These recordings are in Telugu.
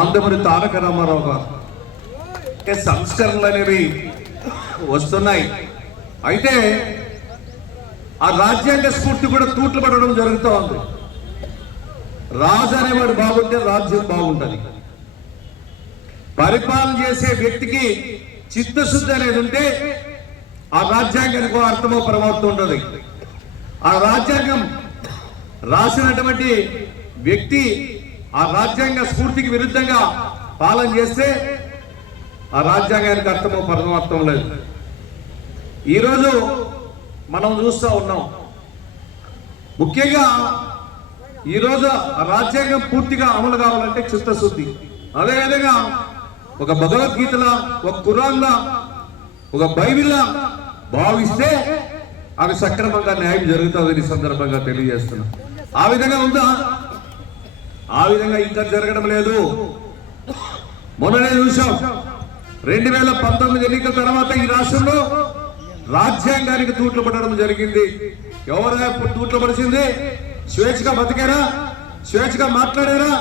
నందమూరి తారక రామారావు గారు సంస్కరణలు అనేవి వస్తున్నాయి. అయితే ఆ రాజ్యాంగ స్ఫూర్తి కూడా తూట్లు పడడం జరుగుతూ ఉంది. రాజు అనేవాడు బాగుంటే రాజ్యం బాగుంటుంది. పరిపాలన చేసే వ్యక్తికి చిత్తశుద్ధి అనేది ఉంటే ఆ రాజ్యాంగానికి అర్థమో పరమార్థం ఉంటుంది. ఆ రాజ్యాంగం రాసినటువంటి వ్యక్తి ఆ రాజ్యాంగ స్ఫూర్తికి విరుద్ధంగా పాలన చేస్తే ఆ రాజ్యాంగానికి అర్థమో పరమార్థం లేదు. ఈరోజు మనం చూస్తూ ఉన్నాం. ముఖ్యంగా ఈరోజు రాజ్యాంగం పూర్తిగా అమలు కావాలంటే చిత్తశుద్ధి. అదేవిధంగా ఒక భగవద్గీతలా, ఒక ఖురాన్లా, ఒక బైబిల్లా భావిస్తే అవి సక్రమంగా న్యాయం జరుగుతుందని సందర్భంగా తెలియజేస్తున్నా. ఆ విధంగా ఉందా? ఆ విధంగా ఇంకా జరగడం లేదు. మొన్ననే చూసాం 2019 ఎన్నికల తర్వాత ఈ రాష్ట్రంలో రాజ్యాంగానికి తూట్లు పడడం జరిగింది. ఎవరైనా తూట్లు పడిచింది? స్వేచ్ఛగా బతికారా? స్వేచ్ఛగా మాట్లాడారా?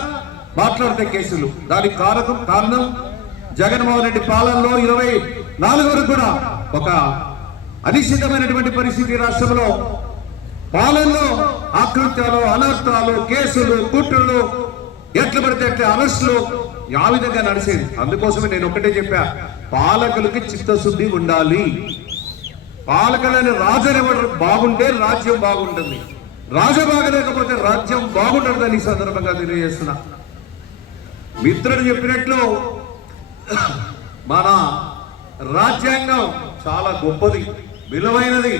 మాట్లాడితే కేసులు. దానికి కారణం జగన్మోహన్ రెడ్డి పాలనలో 24 వరకు కూడా ఒక అనిశ్చితమైనటువంటి పరిస్థితి రాష్ట్రంలో. పాలనలో ఆకృత్యాలు, అనర్థాలు, కేసులు, కుట్రలు, ఎట్లా పడితే ఎట్లా అరెస్టులు ఆ విధంగా నడిచేది. అందుకోసమే నేను ఒకటే చెప్పా, పాలకులకి చిత్తశుద్ధి ఉండాలి. పాలకులని రాజు అనేవాడు బాగుంటే రాజ్యం బాగుంటుంది. రాజు బాగలేకపోతే రాజ్యం బాగుంటుందని ఈ సందర్భంగా తెలియజేస్తున్నా. మిత్రుడు చెప్పినట్లు మన రాజ్యాంగం చాలా గొప్పది, విలువైనది.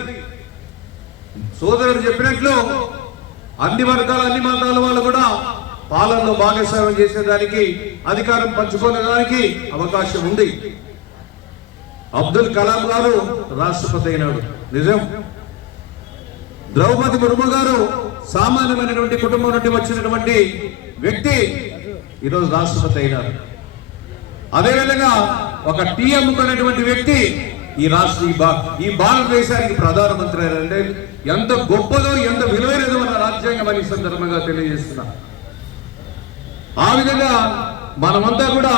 సోదరుడు చెప్పినట్లు అన్ని వర్గాల, అన్ని మతాల వాళ్ళు కూడా పాలనలో భాగస్వామ్యం చేసేదానికి, అధికారం పంచుకునేదానికి అవకాశం ఉంది. అబ్దుల్ కలాం గారు రాష్ట్రపతి అయినాడు, నిజం. ద్రౌపది ముర్ము గారు సామాన్యమైనటువంటి కుటుంబం నుండి వచ్చినటువంటి వ్యక్తి ఈరోజు రాష్ట్రపతి అయినారు. అదేవిధంగా ఒక టీ అమ్ముకునేటువంటి వ్యక్తి ఈ భారతదేశానికి ప్రధానమంత్రి అయ్యారంటే ఎంత గొప్పదో, ఎంత విలువైనదో మన రాజ్యాంగం అని సందర్భంగా తెలియజేస్తున్నా. ఆ విధంగా మనమంతా కూడా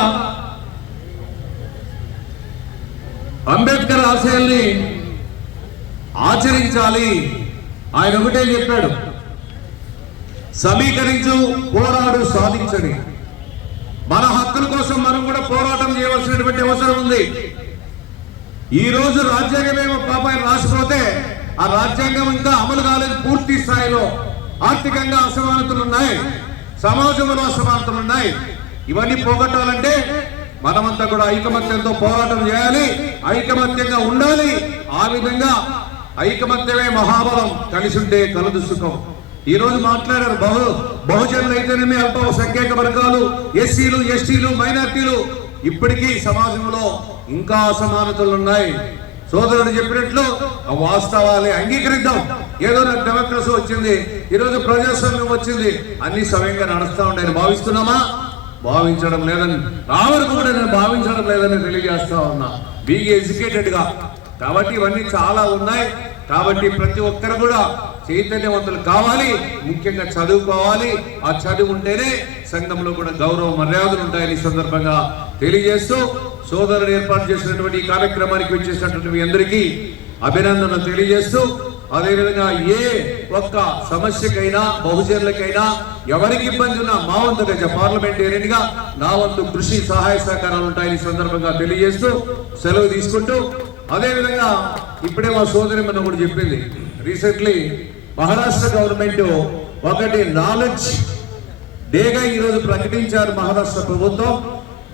అంబేద్కర్ ఆశయాల్ని ఆచరించాలి. ఆయన ఒకటే చెప్పాడు, సమీకరించు, పోరాడు, సాధించని. మన హక్కుల కోసం మనం కూడా పోరాటం చేయవలసినటువంటి అవసరం ఉంది. ఈ రోజు రాజ్యాంగమేమో పాపం రాసిపోతే ఆ రాజ్యాంగం ఇంకా అమలు కాలేదు పూర్తి స్థాయిలో. ఆర్థికంగా అసమానతలు ఉన్నాయి, సమాజంలో అసమానతలు ఉన్నాయి. ఇవన్నీ పోగొట్టాలంటే మనమంతా కూడా ఐకమత్యంతో పోరాటం చేయాలి, ఐకమత్యంగా ఉండాలి. ఆ విధంగా ఐకమత్యమే మహాబలం, కలిసి ఉంటే కలదు సుఖం. ఈ రోజు మాట్లాడారు బహుజనులు అయితేనేమి, అల్ప సంఖ్యాక వర్గాలు, ఎస్సీలు, ఎస్టీలు, మైనార్టీలు, ఇప్పటికీ సమాజంలో ఇంకా అసమానతలు ఉన్నాయి. సోదరుడు చెప్పినట్లు ఆ వాస్తవాలే అంగీకరిద్దాం. ఏదో నాకు డెమోక్రసీ వచ్చింది, ఈరోజు ప్రజాస్వామ్యం వచ్చింది, అన్ని సమయంగా నడుస్తూ ఉంటాయని భావిస్తున్నామా? భావించడం లేదని, రావరకు కూడా నేను భావించడం లేదని తెలియజేస్తా ఉన్నా. బీఈ ఎడ్యుకేటెడ్ గా. కాబట్టి ఇవన్నీ చాలా ఉన్నాయి. కాబట్టి ప్రతి ఒక్కరు కూడా చైతన్యవంతులు కావాలి, ముఖ్యంగా చదువుకోవాలి. ఆ చదువు ఉంటేనే సంఘంలో కూడా గౌరవ మర్యాదలు ఉంటాయని సందర్భంగా తెలియజేస్తూ, సోదరుడు ఏర్పాటు చేసినటువంటి ఈ కార్యక్రమానికి వచ్చేసినటువంటి మీ అందరికీ అభినందనలు తెలియజేస్తూ, అదేవిధంగా ఏ ఒక్క సమస్యకైనా, బహుజనులకైనా ఎవరికి ఇబ్బంది ఉన్నా మా వంతుగా పార్లమెంటేరియన్ గా నా వంతు కృషి, సహాయ సహకారాలు ఉంటాయని సందర్భంగా తెలియజేస్తూ సెలవు తీసుకుంటూ, అదేవిధంగా ఇప్పుడే మా సోదరి మన కూడా చెప్పింది, రీసెంట్లీ మహారాష్ట్ర గవర్నమెంట్ ఒకటి నాలెడ్జ్ డేగా ఈరోజు ప్రకటించారు మహారాష్ట్ర ప్రభుత్వం.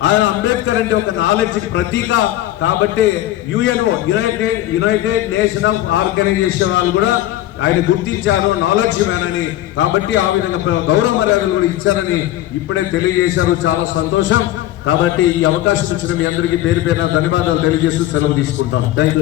ఆయన అంబేద్కర్ అంటే ఒక నాలెడ్జ్ ప్రతీక కాబట్టి యుఎన్ఓ, యునైటెడ్ నేషన్ ఆర్గనైజేషన్ వాళ్ళు కూడా ఆయన గుర్తించారు నాలెడ్జ్ మ్యాన్ అని. కాబట్టి ఆ విధంగా గౌరవ మర్యాదలు కూడా ఇచ్చారని ఇప్పుడే తెలియజేశారు. చాలా సంతోషం. కాబట్టి ఈ అవకాశం ఇచ్చిన మీ అందరికీ పేరు పేరున ధన్యవాదాలు తెలియజేస్తూ సెలవు తీసుకుంటాం. Thank you.